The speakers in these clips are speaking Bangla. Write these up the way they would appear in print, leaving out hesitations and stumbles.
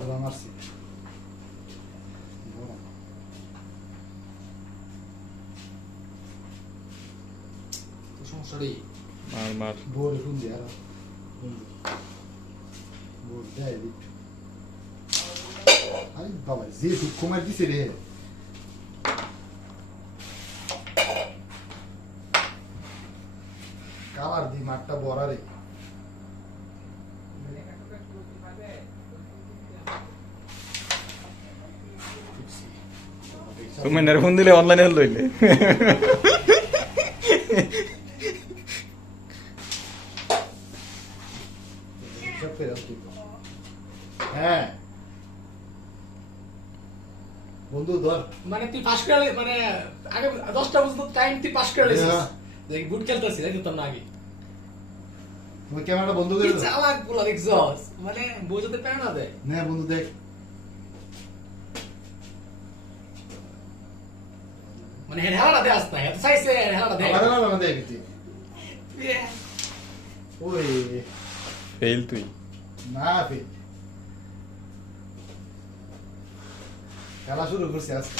জোড়া মারছি সমস্যা নেই। মার মার বোর ফোন দিয়ে আর বোর দেয় একটু। আরে বাবা যে দুঃখ মার দিছে রে কালার দি মাঠটা বড়া রে তুমি নের ফোন দিলে অনলাইনে হল লইলে হ্যাঁ বন্ধু ধর মানে তুই পাস করে মানে আগে 10টা পর্যন্ত টাইম তুই পাস করে লিছিস দেখ গুড খেলতেছিস এই তো না আগে তোমার ক্যামেরাটা বন্ধ কি করে দাও চালাক বলা দেখছস মানে বোঝাতে পারে না দেয় না বন্ধু দেখ মানে হেলাটা দে আসতা এত চাইছে হেলাটা দে আরে না দেখ তুই ওই ফেল তুই না ফেল খেলা শুরু করছে আজকে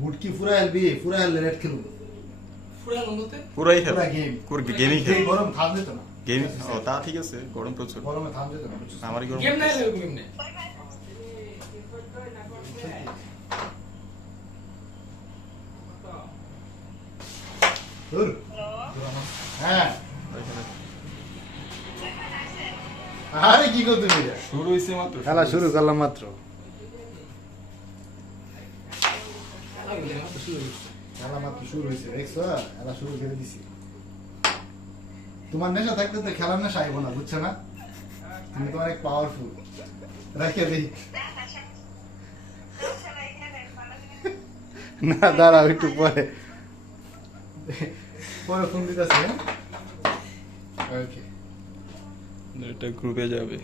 মুটকি পুরা এলবি পুরা এল রেড খেলুন ফুরা বলতে পুরাই খেল পুরা গেম পুরো গেমই খেল গরম থাম যেত না গেম ও তা ঠিক আছে গরম প্রচুর গরমে থাম যেত না আমারই গরম গেম নাই এরকম গেম নাই ধুর হ্যাঁ আরে কি করতে তুমি শুরু হইছে মাত্র খেলা শুরু করলাম মাত্র খেলা মাত্র শুরু হয়েছে দেখছো খেলা শুরু করে দিছি তোমার নেশা থাকতে তো খেলার নেশা আইব না বুঝছো না তুমি তো অনেক পাওয়ারফুল রেখে দিই না দাঁড়াও একটু পরে পরে ফোন দিতেছে ওকে এটা গ্রুপে যাবে